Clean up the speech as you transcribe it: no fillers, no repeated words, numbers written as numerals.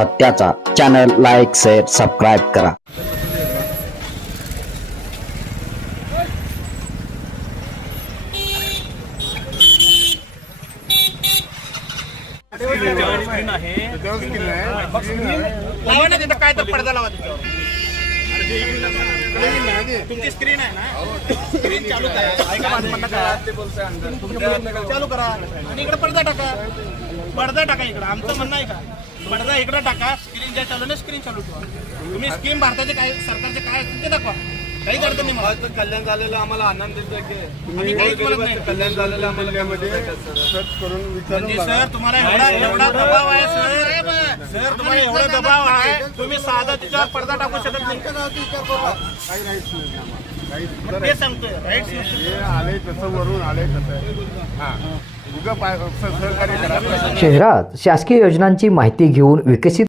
सत्याचा channel like share subscribe करा. लावा ना तिथं काय तर पडदा लावा तिथं. तुमची स्क्रीन आहे ना, स्क्रीन चालू करा. ऐका माझं म्हणणं काय, चालू करा आणि इकडे पडदा टाका. पडदा टाका इकडे. आमचं म्हणणं आहे का, पडदा इकडे टाका. स्क्रीन ज्या चालू ना स्क्रीन चालू ठेवा. तुम्ही स्कीम भारताचे काय सरकारचे काय असतील ते दाखवा. काहीच अडचण नाही. मला कल्याण झालेलं आम्हाला आनंद देतो की आम्ही काहीच म्हणत नाही. कल्याण झालेलं आम्हाला सर्च करून म्हणजे सर तुम्हाला एवढा दबाव आहे सर तुम्हाला एवढा दबाव आहे, तुम्ही साधा तिच्यावर पडदा टाकू शकत नाही. काही राईट्स नाही आम्हाला. ते सांगतोय राईट. हे आले तसं वरून आले तसं हा उगा सहकार्य करा. शहरात शासकीय योजनांची माहिती घेऊन विकसित